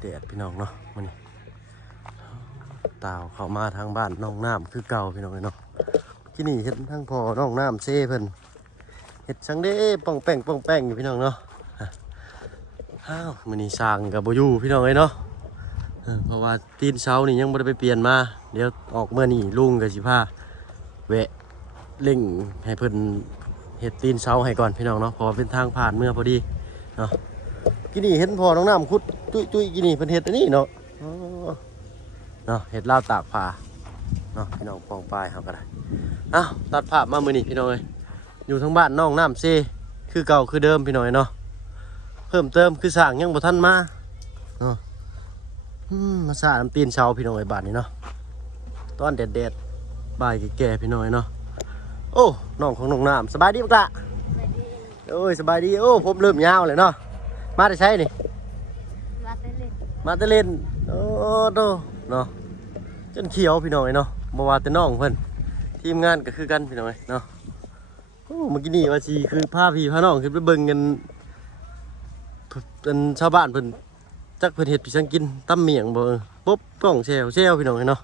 แดดพี่น้องเนาะมันนี่ตาวเข้ามาทางบ้านน้องน้ำคือเก่าพี่น้องเนาะที่นี่เห็นทั้งพอน้องน้ำเซ่เพิ่นเห็ดชังเด้ป่องแป้งอยู่พี่น้องเนาะอ้าวมันนี่สร้างกับโบยูพี่น้องเนาะเพราะว่าตีนเช้านี่ยังไม่ได้ไปเปลี่ยนมาเดี๋ยวออกเมื่อนี่ลุงกับสิพาแวะเล่งให้เพิ่นเห็ดตีนเช้าให้ก่อนพี่น้องเนาะเพราะเป็นทางผ่านเมื่อพอดีเนาะกินนี่เห็นพอน้องน้ำคุดจุ้ยกินนี่เพิ่นเห็ดอันนี้เนาะเนาะเห็ดลาวตากผ้าเนาะพี่น้องปองปลายเขาก็ได้อ้าวตัดภาพมามือนี่พี่น้องเลยอยู่ทั้งบ้านน้องน้ำเซคือเก่าคือเดิมพี่น้องเนาะเพิ่มเติมคือสร้างยังบ่ทันมาเนาะมาสร้างน้ำตีนเช้าพี่น้องไอ้บ้านนี้เนาะตอนแดดบ่ายแก่พี่น้องเนาะโอ้น้องของน้องน้ำสบายดีมั้งละโอ้ยสบายดีโอ้ผมเริ่มยาวเลยเนาะมาได้ใช้นี่มาเล่นโอ้โตเนาะจนเขียวพี่น้องเนาะบ่ว่าแต่น้องเพิ่นทีมงานก็คือกันพี่น้องเนาะโอ้เมื่อกี้นี่ว่าสิคือพาพี่พาน้องขึ้นไปเบิ่งกันเป็นชาวบ้านเพิ่นจักเพิ่นเฮ็ดพี่สังกินตำเมียงบ่ปุ๊บกล้องแชวพี่น้องเนาะ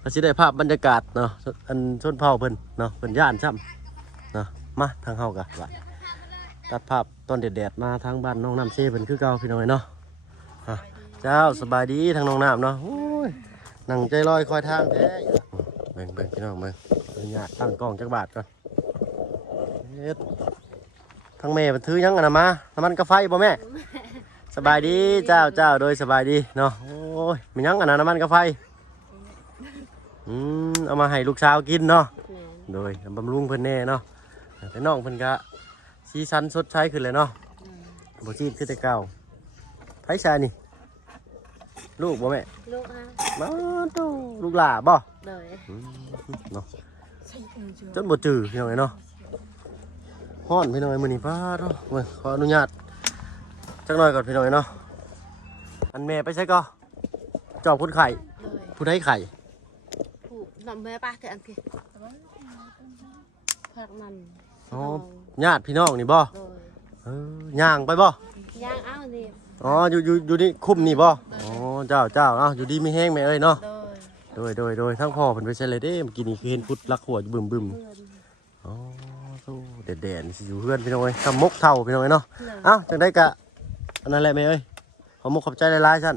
ว่าสิได้ภาพบรรยากาศเนาะอันชนเผ่าเพิ่นเนาะเพิ่นย่านซ้ำเนาะมาทางเฮากะว่าตัดภาพตอนแดดๆมาทางบ้านน้องน้ำเซเพิ่นคือเก่าพี่น้องเนาะเจ้าสบายดีทางน้องน้ำเนาะโอ้ยนั่งใจลอยคอยทางแท้เบิ่งพี่น้องเบิ่งญาติตั้งกล้องจักบาทก่อนทั้งแม่มันถือยังกันนะมาน้ำมันกาไฟบ่แม่สบายดีเจ้าโดยสบายดีเนาะโอ้ยมียังกันนะน้ำมันกาไฟเอามาให้ลูกสาวกินเนาะโดยบำรุงเพิ่นแน่เนาะแต่น้องเพิ่นก็สีสันสดใสขึ้นเลยเนาะบ่ซีดคือแต่เก่าไผชายนี่ลูกบ่แม่ลูกฮะมาดูลูกหล่าบ่เลยเนาะจนบ่จืดพี่น้องเนาะฮ้อนพี่น้องมื้อนี้ป้าเนาะขออนุญาตจักหน่อยก่อนพี่น้องเนาะอันแม่ไปใช้ก็จอบคนไข่ผู้ใดไข่ผู้นำแม่ป้าเถอะอันกี้พักนั่นอ๋อญาติพี่น้องนี่บ่ย่างไปบ่ย่างเอาดิอ๋ออยู่นี่คุ้มนี่บ่อ๋อเจ้าอยู่ดีไม่แห้งแม่เอ้ยเนาะโดยทั้งพ่อเพิ่นไปใช้เลยเด้เมื่อกี้นี่คือเห็นพุดลักหัวอยู่บึมอ๋อแดดสิอยู่เพื่อนพี่น้องเอ้ยทำมกเท่าพี่น้องเอ้ยเนาะเอ้าจังได้กะอันนั้นแหละแม่เอ้ยขอมกขอบใจหลายๆซั่น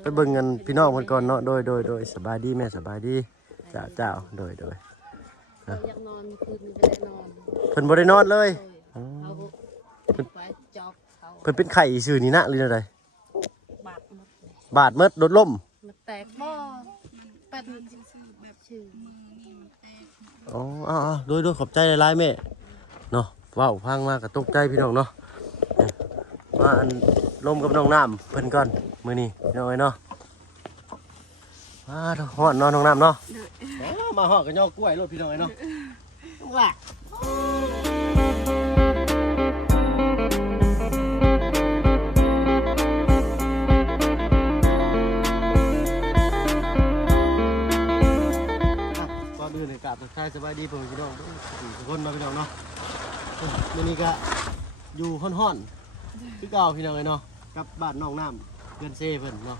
ไปเบิ่งกันพี่น้องเพิ่นก่อนเนาะโดยสบายดีแม่สบายดีเจ้าโดยอยากนอนคืนไม่ได้นอน เพิ่นบ่ได้นอนเลยเพิ่นไปจอบเขาเพิ่นเป็นไข่ซื่อนี่นะหรืออะไรบาดหมดโดนล่มมันแตกบ่เป็นแบบชื่ออ๋อโดยขอบใจหลายๆแม่เนาะว้าวพังมากก็ตกใจพี่น้องเนาะมาอันลมกับน้องน้ำเพิ่นก่อนมื้อนี้พี่น้องเอ้ยเนาะมาฮ้อนนอนน้องน้ำเนาะมาฮ้อนกับย่อกล้วยรถพี่น้องเอ้ยเนาะว่ากราบทักทายสบายดีผมพี่น้องทุกคนมาพี่น้องเนาะมื้อนี้ก็อยู่ฮ้อนๆคือเก่าพี่น้องเลยเนาะกับบ้านน้องน้ำเพื่อนเซ่เพิ่นเนาะ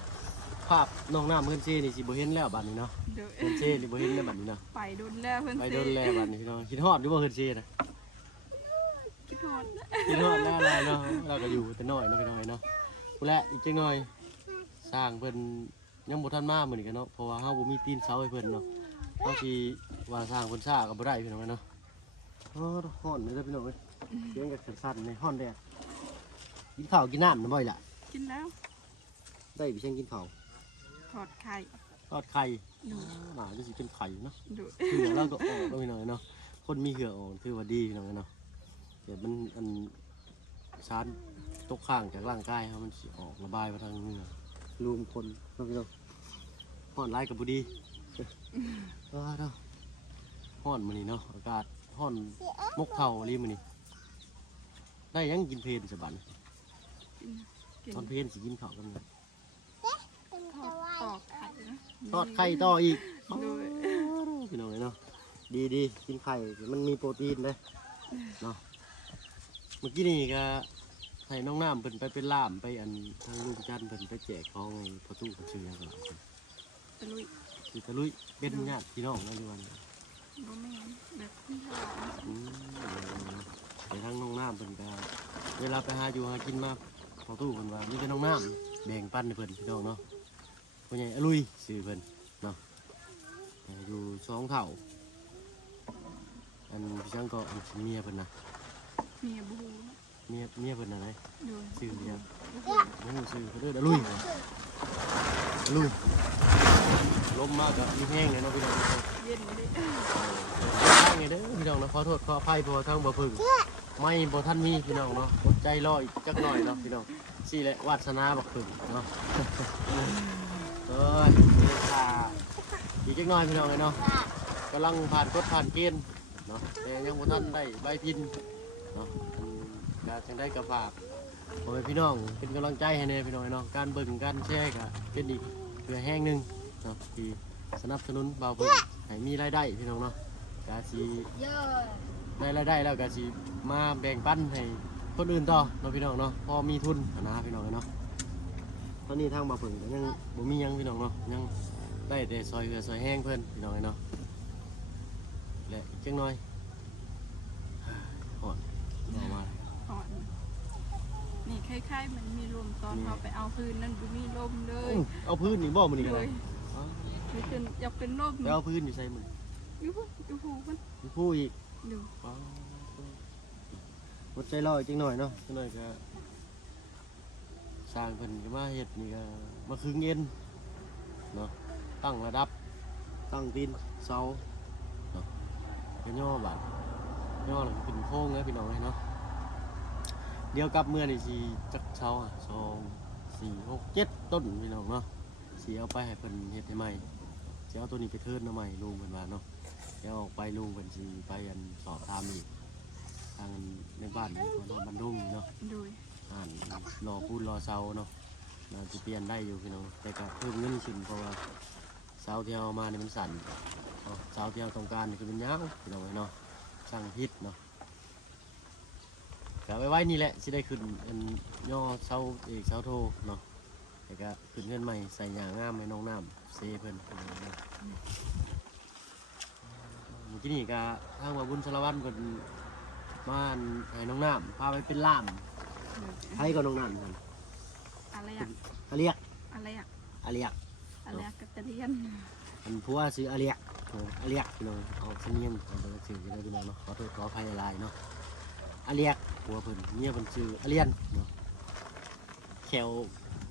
ภาพน้องน้ำเพื่อนเซ่นี่สิบ่เห็นแล้วบัดนี้เนาะเพื่อนเซ่นี่บ่เห็นแล้วบัดนี้เนาะไปโดนแล้วเพื่อนไปโดนแล้วบัดนี้พี่น้องคิดฮอดอยู่บ่เพื่อนเซ่นะคิดฮอดแล้วอะไรเนาะเราก็อยู่แต่น้อยเนาะพี่น้องเนาะผู้และอีกจังหน่อยสร้างเพิ่นยังบ่ทันมามื้อนี้กันเนาะเพราะว่าเฮาบ่มีตีนเสาให้เพิ่นเนาะบางทีว่าสร้างคนซ่าก็บ่ได้พี่น้องเนาะฮ้อนเลยพี่น้องเสียงกับสั่นๆในฮ้อนแดดกินข้าวกินน้ำนะบ่อยล่ะกินแล้วได้พี่เชียงกินข้าวทอดไข่หนาจะสิเป็นไข่เนาะเหือเราก็ออกพี่น้องเนาะคนมีเหือออกถือว่าดีพี่น้องเนาะเดี๋ยวมันอันสารตกข้างจากร่างกายเขามันสิออกระบายไปทางเหงื่อรวมคนพี่น้องฮ้อนไล่กับบุดีฮ้อนมื้อนี้เนาะอากาศฮ้อนมกเข่าอะไรมื้อนี้ได้ยังกินเพลนสบันตอนเพลนสิกินข้าวกันเลยทอดไข่ต่ออีกพี่น้องเนาะดีกินไข่มันมีโปรตีนเลยเนาะเมื่อกี้นี่ก็ท ให้น้องน้ำเพิ่นไปเป็นล่ามไปอันทางลุงจันทร์เพิ่นไปแจกของให้พ่อตู้เพิ่นชื่อหยังก็ได้ ตะลุย คือตะลุยเป็นญาติพี่น้องนั่นดีวัน บ่แม่นแบบพี่สาว ไปทางน้องน้ำเพิ่นก็เวลาไปหาอยู่หากินมาพ่อตู้เพิ่นว่ามีแต่น้องน้ำแบ่งปันให้เพิ่นพี่น้องเนาะพ่อใหญ่อลุยชื่อเพิ่นเนาะอยู่2เท่าอันพี่ช่างก็อันเมียเพิ่นนะ เมียบ่ฮู้ เมียเพิ่นน่ะไหน โดย ชื่อเมีย บ่ฮู้ โอ้ชื่อเพิ่นเด้ออลุยอลุยลมมากก็มีแห้งเลยเนาะพี่น้อง เย็นเด้ ทางไงเด้อพี่น้องเนาะขอโทษขออภัยเพราะว่าทางบ่พึ่งไม่บ่ทันมีพี่น้องเนาะอดใจรออีกจักหน่อยเนาะพี่น้องสี่แหละวาสนาบักพึ่งเนาะเอ้ยค่ะอีกจักหน่อยพี่น้องเนาะกำลังผ่านกฎผ่านเกณฑ์เนาะแต่ยังบ่ทันได้ใบพินเนาะก็จังได้ก็ฝากพ่อแม่พี่น้องเป็นกำลังใจให้แน่พี่น้องเนาะการเบิ่งการแชร์ก็เป็นอีกเพื่อแห้งหนึงเนาะที่สนับสนุนบ่าวพึ่งให้มีรายได้พี่น้องเนาะกาสิ เยอะ ได้รายได้แล้วก็สิมาแบ่งปันให้คนอื่นต่อเนาะพี่น้องเนาะพอมีทุนนะพี่น้องเนาะตอนนี้ทางบ่าวพึ่งก็ยังบ่มีหยังพี่น้องเนาะยังได้แต่ซอยเรือซอยแห้งเพิ่นพี่น้องเนาะและอีกจังน้อยหอดเอามา อ่อนนี่คล้ายๆมันมีลมตอนเราไปเอาพื้นนั่นบ่มีลมเลย เอาพื้นนี่บ่มื้อนี้กัน เล เลย ยไม่จนอยากเป็นลม แล้วเอาพื้นอยู่ใส่มื้อ อยู่หูมัน มีผู้อีก อยู่ หมดใจรออีกจังหน่อยเนาะจังหน่อยก็สร้างเพิ่นก็มาเฮ็ดนี่ก็มาคึงเอ็นเนาะตั้งระดับตั้งตีนเสาเนาะก็ย่อบาดย่อแล้วก็ขึ้นโค้งแล้วพี่น้องเนาะเดี๋ยวกลับเมื่อนี่สิจักเสาอ่ะ2 4 6 7ต้นพี่น้องเนาะสิเอาไปให้เพิ่นเฮ็ดให้ใหม่สิเอาตัวนี้ไปเทิร์นเอาใหม่ลุงเพิ่นว่าเนาะเดี๋ยวออกไปลุงเพิ่นสิไปอันสอบถามอีกทางในบ้านของคนบ้านดุงเนาะ โดย รอพูดรอเสาเนาะเราจะเปลี่ยนได้อยู่พี่น้องแต่ก็เพิ่มเงินขึ้นเพราะว่าเสาที่เอามาเนี่ยมันสั่นเสาที่เอาต้องการนี่คือมันยาวพี่น้องเนาะช่างพิษเนาะก็ไว้นี่แหละที่ได้ขึ้นอันย่อเสาเอกเสาโทเนาะแต่ก็ขึ้นเงินใหม่ใส่หยางงามให้น้องน้ำเซเพิ่นพี่น้องเนาะเมื่อกี้นี่ก็ทางว่าบุญสารวัตรคนมาให้น้องน้ำพาไปเป็นล่ามให้กับน้องน้ำเพิ่น อะไรอ่ะ อาเลียก อะไรอ่ะ อาเลียก อะไรอะกัตเตเลียน อันผัวซื้ออาเลียกอาเลียกพี่น้องเอาเสนียงเอาไปซื้อจะได้พี่น้องเนาะขอโทษขออภัยหลายๆเนาะอาเลียกผัวเพิ่นเมียเพิ่นซื้ออาเลียนเนาะแขว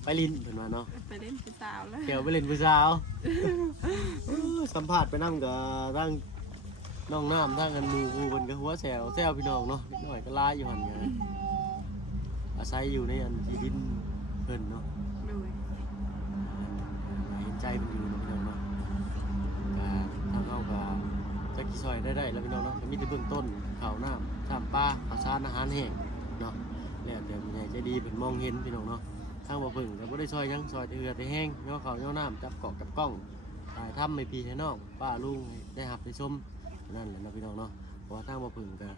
ไปลินเพิ่นว่าเนาะ ไปเล่นเป็นสาวแล้ว แขวไปเล่นผู้สาวสัมภาษณ์ไปนั่งกับทั้งน้องน้ำทั้งกันหมู่เพิ่นก็หัวแซวพี่น้องเนาะนิดหน่อยก็ลายอยู่หั่นไงอาศัยอยู่ในอันที่ดินเพิ่นเนาะ โดย เห็นใจมันอยู่เนาะพี่น้องเนาะทางเขาก็จะกี่ซอยได้แล้วพี่น้องเนาะก็มีแต่เบื้องต้นข้าวน้ำข้ามปลาข้าวสารอาหารแห้งเนาะแล้วแต่ผู้ใหญ่ใจดีเป็นมองเห็นพี่น้องเนาะทางบ่เพิ่งก็บ่ได้ซอยหยังซอยแต่เอือแต่แห้งย่อข้าวย่อน้ำจับเกาะกับกล้องถ่ายทำให้พี่ให้น้องป้าลุงได้หับได้ชมนั่นแหละเนาะพี่น้องเนาะเพราะว่าทางบ่เพิ่งก็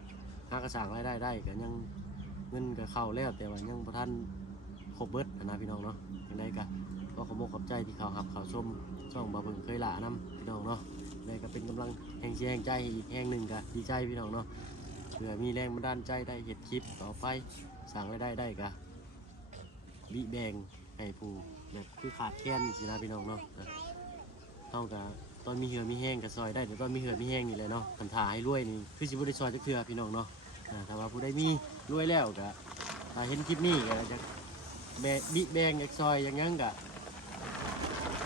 หากระสร้างรายได้ก็ยังเงินก็เข้าแล้วแต่ว่ายังบ่ทันครบเบิดนะพี่น้องเนาะจังไดก็ขอบคุณขอบใจที่เขาหับเขาชมช่องบ่เพิ่งเคยละนำพี่น้องเนาะเลยก็เป็นกำลังแห่งเชียร์แห่งใจอีกแห่งหนึ่งก็ดีใจพี่น้องเนาะเพื่อมีแรงบันดาลใจได้เห็ดคลิปต่อไปสั่งรายได้ก็บิแบงให้ผู้แบบคือขาดแคลนสินะพี่น้องเนาะเท่ากับตอนมีเหือมีแห้งกับซอยได้แต่ตอนมีเหือมีแห้งนี่แหละเนาะคันถ่าให้รวยนี่คือสิบ่ได้ซอยจักเทื่อพี่น้องเนาะถ้าว่าผู้ใดมีรวยแล้วก็ถ้าเห็นคลิปนี้ก็จะบิแบงอยากซอยอย่างงั้นก็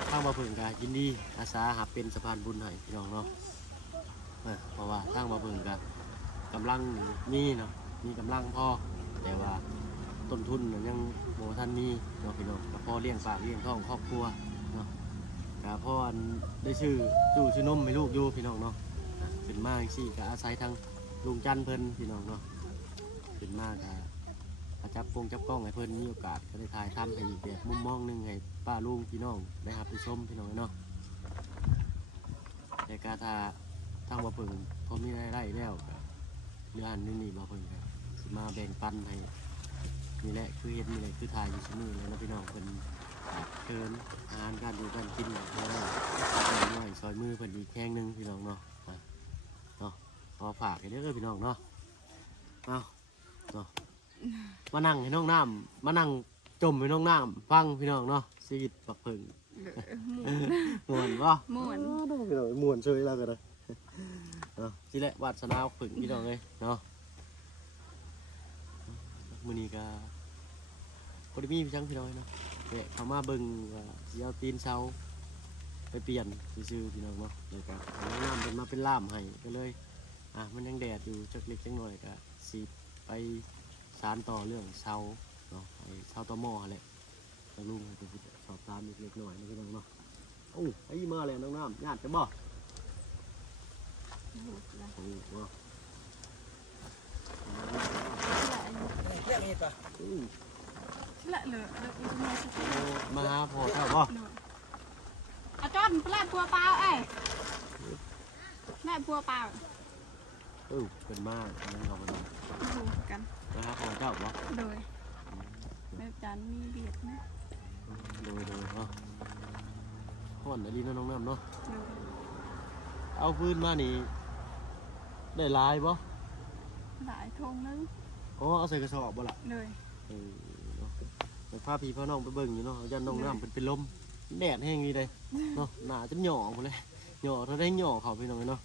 ทางบ่เพิ่งก็ยินดีอาสาหับเป็นสะพานบุญให้พี่น้องเนาะเพราะว่าทางบ่เพิ่งก็กำลังมีเนาะมีกำลังพอแต่ว่าต้นทุนยังโมทันมีเนาะพี่น้องก็พอเลี้ยงปากเลี้ยงท้องครอบครัวเนาะก็พออันได้ชื่อนมให้ลูกอยู่พี่น้องเนาะขึ้นมาจังซี่ก็อาศัยทางลุงจันทร์เพิ่นพี่น้องเนาะขึ้นมาก็จับกล้องให้เพิ่นมีโอกาสก็ได้ถ่ายทำให้อีกแบบมุมมองหนึงให้ป้าลุงพี่น้องได้รับไปชมพี่น้องเนาะแต่การทางบ่เพิ่งพอมีรายได้แล้วก็เรื่องอันนึงนี่บ่เพิ่งก็สิมาแบ่งปันให้ นี่แหละคือเห็นนี่แหละคือถ่ายอยู่เสมอเลยนะพี่น้องเป็นเชิญอาหารการดูการกินเขาได้หน่อยซอยมือเพิ่นอีกแข้งหนึงพี่น้องเนาะเนาะขอฝากให้เด้อพี่น้องเนาะเอาเนาะมานั่งให้น้องน้ำมานั่งจมให้น้องน้ำฟังพี่น้องเนาะชีวิตปักเพิ่งม่วนบ่ ม่วน พี่น้องม่วนช่วยเรากันเลยเนาะที่แหละวาสนาฝึกพี่น้องเลยเนาะมื้อนี้ก็บ่ได้มีพี่จังพี่น้อยเนาะแวะเข้ามาเบิ่งว่าสิเอาตีนเสาไปเปลี่ยนซื่อๆพี่น้องเนาะแล้วก็เอาน้ำเป็นมาเป็นล่ามให้ก็เลยมันยังแดดอยู่จักเล็กจักน้อยก็สิไปสานต่อเรื่องเสาเนาะไอ้เสาตอหม้อแหละแล้วลุงให้ไปสอบถามเล็กๆน้อยๆนะพี่น้องเนาะโอ้ไอ้มาแล้วน้องน้ำญาติจะบ่โอ้โห ละเลยอีกมาสิ มาหาพ่อเจ้าบ่ อาจอนแล่พัวเปล่าเอ้ยแล่พัวเปล่า เป็นมากนั่นเราไปดู ดูกัน มาหาพ่อเจ้าบ่ โดยแบบจานมีเบียดนะ โดยเนาะห่อนดีนะน้องน้ำเนาะ โดย เอาพื้นมานี่ได้ลายบ่ หลายทงนึง อ๋อเอาใส่กระสอบบ่ล่ะ เลย เนาะแต่พาพี่พ่อน้องไปเบิ่งอยู่เนาะยันน้องน้ำเป็นลมแดดแห้งดีเลยเนาะหนาจนหย่อหมดเลยหย่อถ้าได้หย่อเขาไปหน่อยเนาะ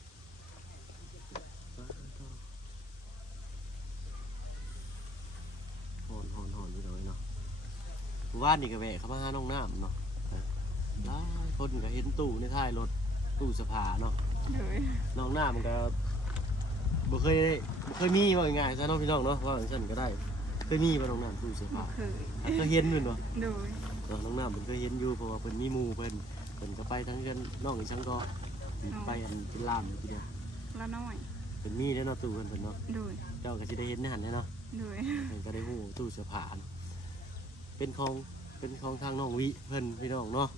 หอนไปหน่อยเนาะว่านนี่ก็แวะเข้ามาหาน้องน้ำเนาะหลายคนก็เห็นตู้ในท้ายรถตู้สภาเนาะ เลย น้องน้ำมันก็บ่เคยมีว่าง่ายๆซะเนาะพี่น้องเนาะว่าอย่างนั้นก็ได้เคยมีบ่น้องน้ำตู้เสื้อผ้า เคย เคยเห็นอยู่เนาะ โดย น้องน้ำมันเคยเห็นอยู่เพราะว่าเพิ่นมีหมู่เพิ่นก็ไปทั้งเดือนน้องอีสังก็ไปอันเป็นล่ามอยู่ทีเดียว ละน้อย เพิ่นมีแล้วเนาะตู้เพิ่นเนาะ โดย เจ้าก็สิได้เห็นในหันแน่เนาะ โดย เพิ่นก็ได้ฮู้ตู้เสื้อผ้าเนาะเป็นของทางน้องวิเพิ่นพี่น้องเนาะ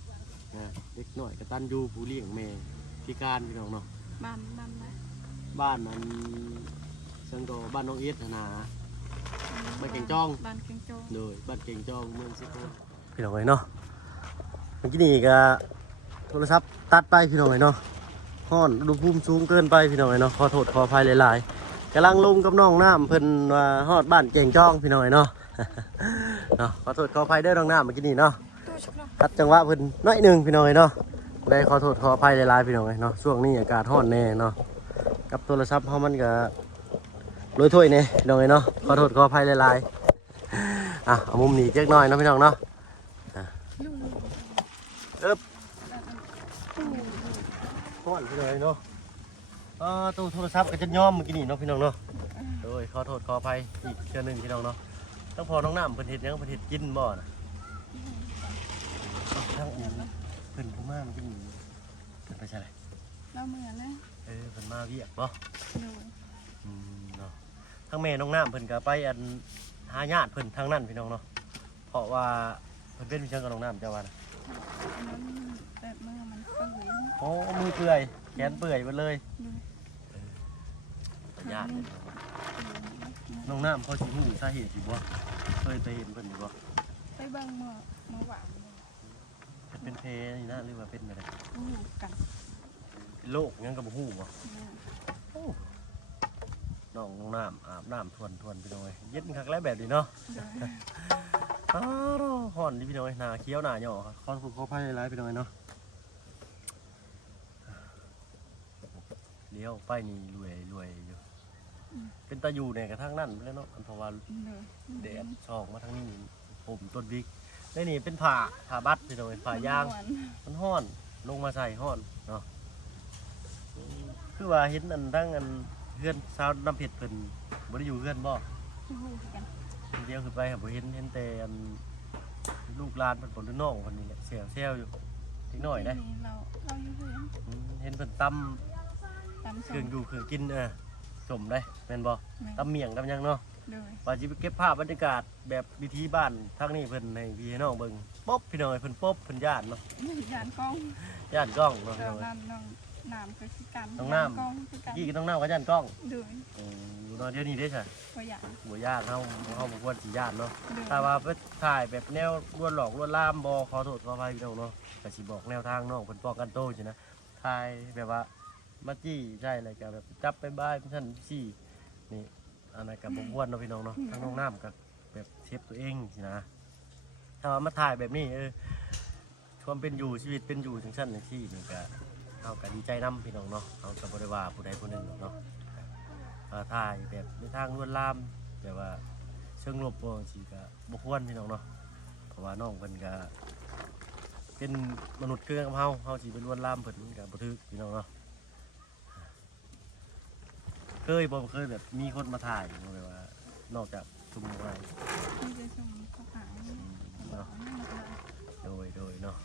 เด็กน้อยกตัญญูผู้เลี้ยงแม่พิการพี่น้องเนาะ บ้านนะ บ้านนั้นสังก็บ้านน้องเอ็ดนะบ้านเก่งจ้อง บ้านเก่งจ้อง เลยบ้านเก่งจองเมืองสิโกพี่น้องเนาะเมื่อกี้นี่ก็โทรศัพท์ตัดไปพี่น้องเนาะฮ้อนดูภูมิสูงเกินไปพี่น้องเนาะขอโทษขออภัยหลายๆกำลังลงกับน้องน้ำเพิ่นว่าฮอดบ้านเก่งจองพี่น้องเนาะ เนาะขอโทษขออภัยเด้อน้องน้ำเมื่อกี้นี่เนาะตัดจังหวะเพิ่นน้อยหนึงพี่น้องเนาะได้ขอโทษขออภัยหลายๆพี่น้องเนาะช่วงนี้อากาศร้อนแน่เนาะกับโทรศัพท์เฮามันก็ลอยถ้วยเนี่ยพี่น้องเนาะขอโทษขออภัยหลายๆเอามุมนี้เจ๊กน้อยเนาะพี่น้องเนาะก่อนพี่น้องเนาะตู้โทรศัพท์ก็จะย่อมเมื่อกี้นี่เนาะพี่น้องเนาะโดยขอโทษขออภัยอีกเทื่อนึงพี่น้องเนาะต้องพอน้องน้ำเพิ่นเฮ็ดยังเพิ่นเฮ็ดกินบ่น่ะทั้งอื่นเพิ่นผู้มามันกินเพิ่นไปใช่ไร เราเหมือนเลย เพิ่นมาเวียกบ่ โดย เนาะทั้งแม่น้องน้ำเพิ่นก็ไปอันหาญาติเพิ่นทางนั้นพี่น้องเนาะเพราะว่าเพิ่นเป็นพี่น้องกับน้องน้ำเจ้าว่านะ นั้นแบบมือมันเปื่อย โอ้มือเปื่อยแขนเปื่อยหมดเลย โดย ญาติน้องน้ำพอสิฮู้สาเหตุสิบ่เคยไปเห็นเพิ่นอยู่บ่ ไปเบิ่งมาหวาน เป็นเพนี่นะหรือว่าเป็นอะไร อู้กัน เป็นโรคหยังก็บ่ฮู้บ่น้องน้ำอาบน้ำทวนพี่น้องเอ้ยเย็นคักแล้วแบบนี้เนาะ อ้าวห่อนนี่พี่น้อยหนาเคี้ยวหนาหย่อครับขอฝึกขอพายร้ายพี่น้อยเนาะเลี้ยวไปนี่รวยอยู่เป็นตาอยู่ในกระทั่งนั่นแล้วเนาะเพราะว่าแดดช่องมาทั้งนี้ผมต้นวิกได้นี่เป็นผ่าบัดพี่น้อยผ่ายางมันห่อนลงมาใส่ห่อนเนาะคือว่าเห็นอันทั้งอันเพื่อนชาวน้ำเผ็ดเพิ่นบ่ได้อยู่เพื่อนบ่ อู้กัน เดียวขึ้นไปครับผมเห็นแต่ลูกหลานเป็นผลลูกน้องคนนี้แหละเสียเซลอยู่ทิ้งหน่อยได้ เราอยู่เพื่อน เห็นเป็นตำเครื่องอยู่เครื่องกินสมได้แม่นบ่ตำเมี่ยงตำยังเนาะ โดย ว่าจะไปเก็บภาพบรรยากาศแบบวิธีบ้านทางนี้เพิ่นให้พี่ให้น้องเบิ่งป๊บพี่น้องเพิ่นป๊บเพิ่นญาติเนาะ ยานกล้อง ญาติกล้องเนาะพี่ เรา น้อง น้ำคือกัน น้องน้ำ กล้องคือกัน กี้ก็ต้องน้ำกับญาติกล้อง โดย ดู เนาะเดี๋ยวนี้ได้ใช่ บ่อยาก บ่ย่านเฮาบ่ควรสิย่านเนาะ โดย ถ้าว่าไปถ่ายแบบแนวลวนหลอกลวนลามบ่ขอโทษขออภัยพี่น้องเนาะก็สิบอกแนวทางน้องเพิ่นป้องกันโตจังนะถ่ายแบบว่ามาจี้ใช่อะไรก็แบบจับไปบ้ายเพิ่นซั่นซี่นี่อันนั้นก็บ่ควรเนาะพี่น้องเนาะทางน้องน้ำก็แบบเซฟตัวเองสินะถ้าว่ามาถ่ายแบบนี้ความเป็นอยู่ชีวิตเป็นอยู่จังซั่นจังซี่นี่ก็เฮาก็ดีใจนํพี่น้องเนาะเฮาก็บ่ได้ว่าผู้ใดผู้หนึ่งหรอกเนาะถ่ายแบบในทางลวนลามแบบว่าเชิงลบบ่สิก็บ่ควรพี่น้องเนาะเพราะว่าน้องเพิ่นก็เป็นมนุษย์คือกับเฮาสิไปลวนลามเพิ่นมันก็บ่ถูกพี่น้องเนาะเคยแบบมีคนมาถ่ายบ่แบบว่านอกจากชุมนุมอะไร ที่จะส่งเขาหา เนาะโดยเนาะ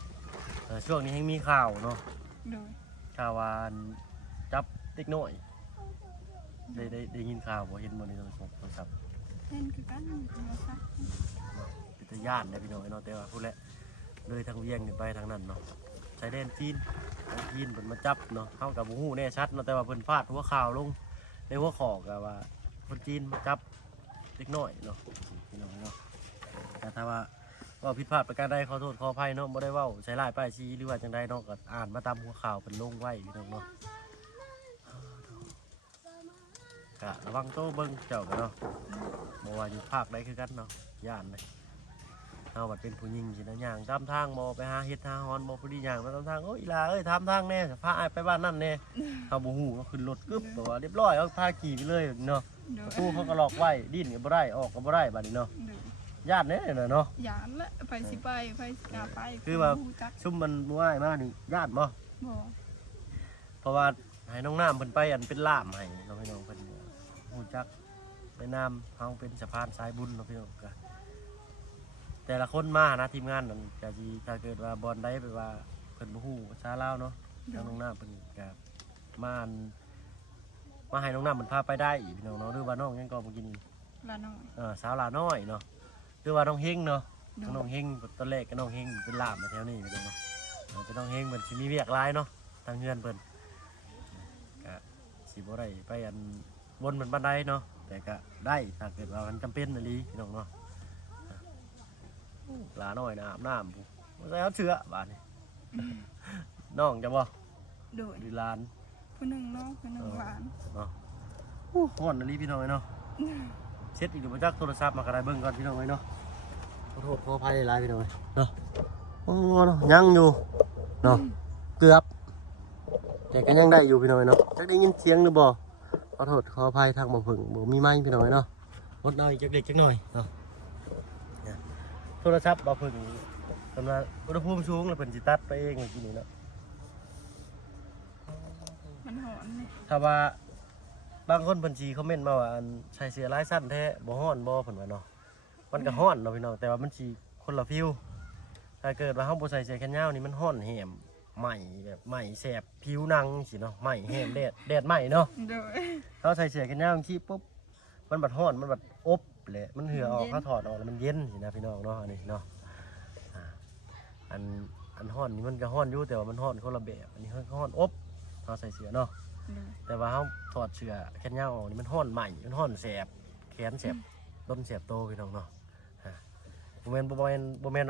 ช่วงนี้ยังมีข่าวเนาะ โดย ข่าวว่าจับเด็กน้อยได้ยินข่าวบ่เห็นบ่ในโทรศัพท์ เล่นคือกันมาซัก เป็นตาย่านได้พี่น้องเนาะแต่ว่าพูดแล้วเลยทางเวียงนี่ไปทางนั้นเนาะชายแดนจีนเพิ่นมาจับเนาะเฮาก็บ่ฮู้แน่ชัดเนาะแต่ว่าเพิ่นพาดหัวข่าวลงในหัวข้อก็ว่าคนจีนมาจับเด็กน้อยเนาะพี่น้องเนาะแต่ถ้าว่าผิดพลาดประการใดขอโทษขออภัยเนาะบ่ได้เว้าใช้ร้ายป้ายชี้หรือว่าจังใดเนาะก็อ่านมาตามหัวข่าวเพิ่นลงไว้พี่น้องเนาะก็ระวังโตเบิ่งเจ้ากันเนาะบ่ว่าอยู่ภาคใดคือกันเนาะย่านเลยเฮาบัดเป็นผู้หญิงสินะย่างตามทางบ่ไปหาเฮ็ดหาฮอนบ่พอดีย่างมาตามทางโอ้ยอีหลาเอ้ยถามทางแน่พาอ้ายไปบ้านนั่นแน่เฮาบ่ฮู้ก็ขึ้นรถกึบตัวเรียบร้อยเอาพาขี่ไปเลยเนาะ โด ป ย ระตูเขาก็ล็อกไว้ดิ้นก็บ่ได้ออกก็บ่ได้บัดนี้เนาะ โดย ญาติแน่เนาะ ยานละไปสิไปไปสิกาไป คือว่า จัก ซุ่มมันบ่อ้ายมานี่ญาติบ่ บ่ เพราะว่าให้น้องน้ำเพิ่นไปอันเป็นล่ามให้น้องพี่น้องเพิ่นฮู้จักในนามเฮาเป็นสะพานสายบุญเนาะพี่น้องก็แต่ละคนมานะทีมงานนั่นก็สิถ้าเกิดว่าบอลใดไปว่าเพิ่นบ่ฮู้ภาษาลาวเนาะทางน้องน้ำเพิ่นก็มาอันมาให้น้องน้ำเพิ่นพาไปได้อีกพี่น้องเนาะหรือว่าน้องยังก็บ่กิน ละน้อย สาวลาน้อยเนาะหรือว่าน้องเฮงเนาะ โดย น้องเฮงตอนแรกก็น้องเฮงเป็นลาบมาแถวนี้ไปเลยเนาะเป็นน้องเฮงเหมือนสิมีเวียกหลายเนาะทางเฮือนเพิ่นก็สิบ่ได้ไปอันวนเหมือนบันไดเนาะแต่ก็ได้ถ้าเกิดว่ามันจำเป็นอีหลีพี่น้องเนาะหลาน้อยนะอาบน้ำผู้บ่ใส่เอาเสื้อบาดนี้น้องจะบ่ โดย หรือหลาน ผู้หนึ่งน้องผู้หนึ่งหลาน เนาะฮ้อนอีหลีพี่น้องเนาะเช็ดอีกเดี๋ยวมาจักโทรศัพท์มากระไดเบิ่งก่อนพี่น้องเนาะขอโทษขออภัยหลายพี่น้องเนาะโอ้เนาะยังอยู่เนาะเกือบแต่ก็ยังได้อยู่พี่น้องเนาะจักได้ยินเสียงหรือบ่ขอโทษขออภัยทางบ่เพิ่งบ่มีไม้พี่น้องเนาะลดน้อยจักเล็กจักหน่อยเนาะเนี่ยโทรศัพท์บ่เพิ่งสำหรับอุณหภูมิสูงแล้วเพิ่นสิตัดไปเองเมื่อกี้นี้เนาะ มันหอนเลย ถ้าว่าบางคนเพิ่นสิคอมเมนต์มาว่าอันใส่เสื้อลายสั้นแท้บ่ฮ้อนบ่เพิ่นว่าเนาะมันก็ฮ้อนเนาะพี่น้องแต่ว่ามันสิคนละฟิวถ้าเกิดว่าเฮาบ่ใส่เสื้อแขนยาวนี่มันฮ้อนแหมไหม้แบบไหม้แสบผิวหนังสิเนาะไหม้แหมแดดไหม้เนาะ โดย เฮาใส่เสื้อแขนยาวจังซี่ปุ๊บมันบัดฮ้อนมันบัดอบแหละมันเหือออก เย็น เขาถอดออกแล้วมันเย็นสินะพี่น้องเนาะอันนี้เนาะอ่าอันฮ้อนนี่มันก็ฮ้อนอยู่แต่ว่ามันฮ้อนคนละแบบอันนี้ฮ้อนอบเฮาใส่เสื้อเนาะ โดย แต่ว่าเขาถอดเสื้อแขนยาวออกนี่มันห่อนใหม่มันห่อนแสบแขนแสบต้นแสบโตพี่น้องเนาะโมเมนต์เ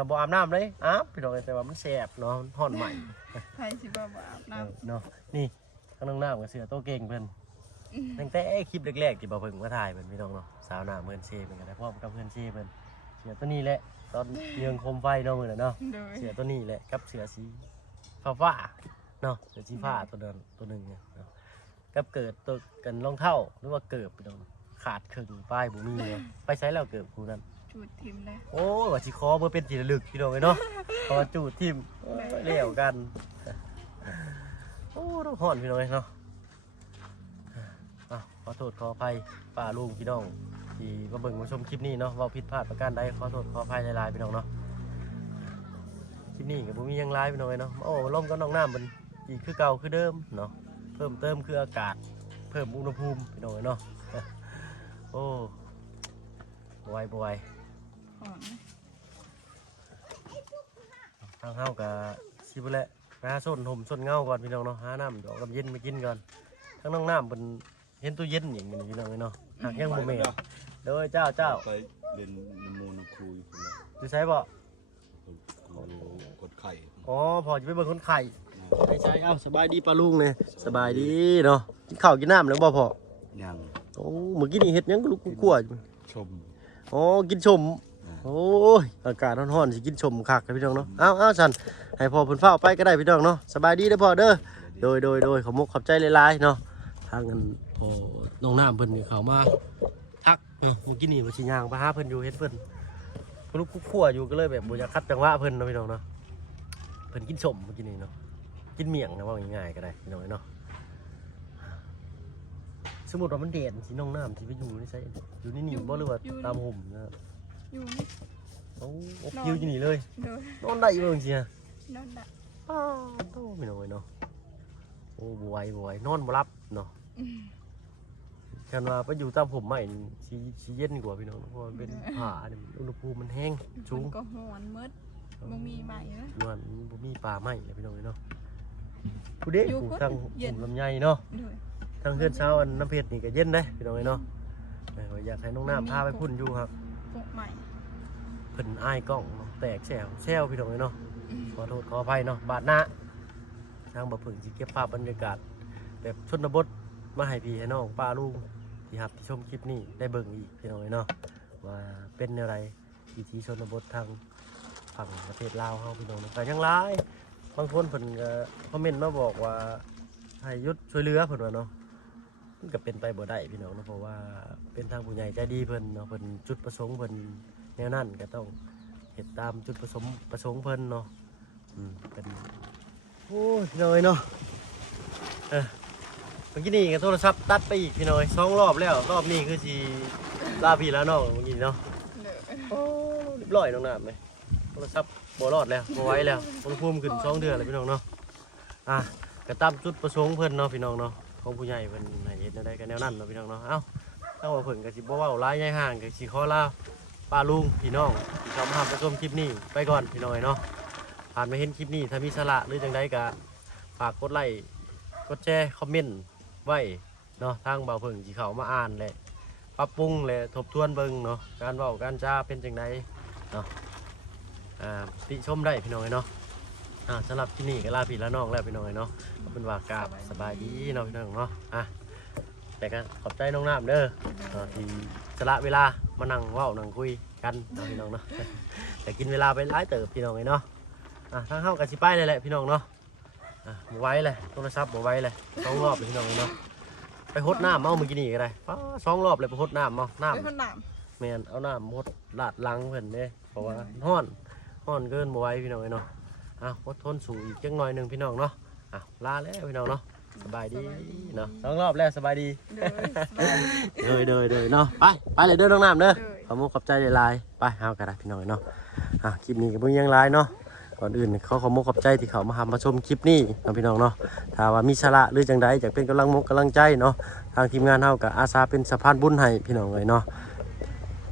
ราบ่อาบน้ำเลยอาบพี่น้องแต่ว่ามันแสบเนาะมันห่อนใหม่ ไปสิบ่บ่อาบน้ำ เนาะนี่ข้างน้องน้ำกับเสื้อโตเก่งเพิ่นตั้งแต่คลิปแรกๆที่บ่เพิ่งมาถ่ายเพิ่นพี่น้องเนาะสาวหน้าเพื่อนเช่เพิ่นก็ได้พ่อกับเพื่อนเช่เพิ่นเสื้อตัวนี้แหละตอนเยืองโคมไฟเนาะมื้อนั้นเนาะ โดย เสื้อตัวนี้แหละกับเสื้อสีฟ้าๆเนาะเสื้อสีฟ้าตัวนึงเนี่ยเนาะ กับเกิดตัวกันรองเท้าหรือว่าเกิบพี่น้องขาดครึ่งป้ายบุมีเนาะไปใช้แล้วเกิบคูนั้น จูดทิมเลย โอ้ว่าสิคอเพื่อเป็นสีระลึกพี่น้องเลยเนาะพอจูดทิมเลี้ยวกันโอ้ต้องห่อนพี่น้องเลยเนาะขอโทษขออภัยป้าลุงพี่น้องที่มาเบิ่งมาชมคลิปนี้เนาะว่าผิดพลาดประการใดขอโทษขออภัยหลายๆพี่น้องเนาะคลิปนี้กับบุมียังไลฟ์พี่น้องเลยเนาะโอ้ล่มก็น้องน้ำมันอีกคือเก่าคือเดิมเนาะเพิ่มเติมคืออากาศเพิ่มอุณหภูมิพี่น้องเลยเนาะโอ้บวย หอนเลย ทางเฮากับชิบุแหละหาส้นห่มส้นเงาก่อนพี่น้องเนาะหาน้ำดอกน้ำเย็นมากินก่อนทั้งน้องน้ำเป็น เห็นตู้เย็นอีกมื้อนี้พี่น้องเนาะหากยังบ่แม่นเด้อเจ้า ไปเรียนนโมนครูอยู่คนละ อยู่ไสบ่ กดไข่ อ๋อพอจะไปเบิ่งคนไข้ใช่เอ้าสบายดีปาลุงเนี่ยสบายดีเนาะกินข้าวกินน้ำแล้วบ่พอ ยัง โอ้เมื่อกี้นี่เฮ็ดหยังก็ลูกกลัวอยู่ ชม อ๋อกินชมโอ้ยอากาศร้อนๆสิกินชมคักนะพี่น้องเนาะเอ้าสั่นให้พ่อเพิ่นเฝ้าไปก็ได้พี่น้องเนาะสบายดีเด้อพ่อเด้อโดยขอบมุกขอบใจหลายๆเนาะทางกันพ่อน้องน้ำเพิ่นนี่เข้ามาทักเนาะเมื่อกี้นี่ว่าสิย่างไปหาเพิ่นอยู่เฮ็ดเพิ่นลูกกลัวอยู่ก็เลยแบบบ่อยากคัดจังหวะเพิ่นเนาะพี่น้องเนาะเพิ่นกินชมเมื่อกี้นี่เนาะกินเมี่ยงนะว่าง่ายๆก็ได้พี่น้องเนาะสมมุติว่ามันแดดสิน้องน้ำสิไปอยู่นี่ใช่อยู่นี่บ่หรือว่าตามห่มนะครับ อยู่นี่ โอ้อบยิวอยู่นี่เลย โดย นอนได้อยู่จริงๆอะ นั่นแหละ อ้าวโตไม่น้อยเนาะโอ้บวยนอนบ่รับเนาะคันว่าไปอยู่ตามผมใหม่นี่สิเย็นกว่าพี่น้องเพราะมันเป็นผาเนี่ยอุณหภูมิมันแห้งสูง มันก็หอนมืดบ่มีใหม่นะ อยู่หันบ่มีป่าไม้เลยพี่น้องเนาะผู้เด็ก อยู่ ผู้ พุ่น ทาง เย็น ลำไยเนาะ โดย ทางเฮือนเช้าอันน้ำเพชรนี่ก็เย็นเด้พี่น้องเนาะอยากให้น้องน้ำพาไปพุ่นอยู่ครับ พวกใหม่ เพิ่นอ้ายกล้องเนาะแตกแซวพี่น้องเนาะขอโทษขออภัยเนาะบาดหน้าทางบ่เพิ่งสิเก็บภาพบรรยากาศแบบชนบทมาให้พี่ให้น้องป้าลุงที่รับที่ชมคลิปนี้ได้เบิ่งอีกพี่น้องเนาะว่าเป็นแนวใดวิถีชนบททางฝั่งประเทศลาวเฮาพี่น้องเนาะแต่ยังหลายบางคนเพิ่นก็คอมเมนต์มาบอกว่าให้หยุดช่วยเหลือเพิ่นว่าเนาะมันก็เป็นไปบ่ได้พี่น้องเนาะเพราะว่าเป็นทางผู้ใหญ่ใจดีเพิ่นเนาะเพิ่นจุดประสงค์เพิ่นแนวนั้นก็ต้องเฮ็ดตามจุดประสงค์เพิ่นเนาะเป็นโอ้ยพี่น้อยเนาะเมื่อกี้นี่ก็โทรศัพท์ตัดไปอีกพี่น้อย2 รอบแล้วรอบนี้คือสิลาพี่แล้วเนาะเมื่อกี้เนาะ โดย โอ้เรียบร้อยน้องน้ำไหมโทรศัพท์บ่รอดแล้วบ่ไหวแล้วอุณหภูมิขึ้น2 เดือนแล้วพี่น้องเนาะก็ตามจุดประสงค์เพิ่นเนาะพี่น้องเนาะของผู้ใหญ่เพิ่นให้เฮ็ดแนวใดก็แนวนั้นเนาะพี่น้องเนาะเอ้าถ้าว่าเพิ่นก็สิบ่เว้าหลายใหญ่ห่างก็สิขอลาป้าลุงพี่น้องที่เขามารับชมคลิปนี้ไปก่อนพี่น้อยเนาะผ่านมาเห็นคลิปนี้ถ้ามีสาระหรือจังใดก็ฝากกดไลค์กดแชร์คอมเมนต์ไว้เนาะทางบ่าวเพิ่งสิเข้ามาอ่านและปรับปรุงและทบทวนเบิ่งเนาะการเว้าการจาเป็นจังใดเนาะติชมได้พี่น้อยเนาะสำหรับที่นี่ก็ลาพี่ละน้องแล้วพี่น้อยเนาะก็เป็นว่ากราบสบายดีเนาะพี่น้องเนาะแต่ก็ขอบใจน้องน้ำเด้อที่สละเวลามานั่งเว้านั่งคุยกันเนาะพี่น้องเนาะ แต่กินเวลาไปหลายเติบพี่น้องเลยเนาะทางเข้ากับสิป้ายเลยแหละพี่น้องเนาะบ่ไหว้เลยโทรศัพท์บ่ไหว้เลย2 รอบเลยพี่น้องเลยเนาะไปหดน้ำเอาเมื่อกี้นี่ก็ได้2 รอบเลยไปหดน้ำเอาน้ เป็นคนหนาม ำแมนเอาน้ำหดลาดหลังเพิ่นเด้เพราะว่าฮ้อนเกินบ่ไหว้พี่น้องเลยเนาะอดทนสู้อีกจังหน่อยหนึงพี่น้องเนาะลาแล้วพี่น้องเนาะสบายดีเนาะ2 รอบแล้วสบายดี โดย เดยเนาะไปเลยเด้อน้องน้ำเด้อขอบคุณขอบใจหลายๆไปเอากันนะพี่น้องเนาะคลิปนี้ก็เพิ่งยังไลน์เนาะก่อนอื่นเขาขอบคุณขอบใจที่เขามาชมคลิปนี้เนาะพี่น้องเนาะถ้าว่ามีสาระหรือจังใดอยากเป็นกำลังใจเนาะทางทีมงานเฮากับอาสาเป็นสะพานบุญให้พี่น้องเลยเนาะ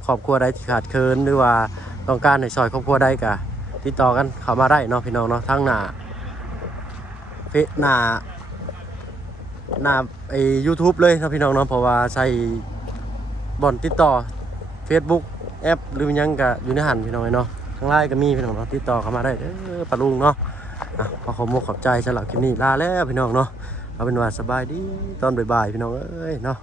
ครอบครัวใดที่ขาดเคินหรือว่าต้องการให้ซอยครอบครัวใดก็ติดต่อกันเข้ามาได้เนาะพี่น้องเนาะทั้งหน้าไอ้ YouTube เลยเนาะพี่น้องเนาะเพราะว่าใช้บ่อนติดต่อ Facebook แอปหรือมันยังก็อยู่ในหันพี่น้องเนาะทางไลน์ก็มีพี่น้องเนาะติดต่อเข้ามาได้เด้อปะลุงเนาะขอขอบใจสำหรับคลิปนี้ลาแล้วพี่น้องเนาะเอาเป็นว่าสบายดีตอนบ่ายๆพี่น้องเอ้ยเนาะ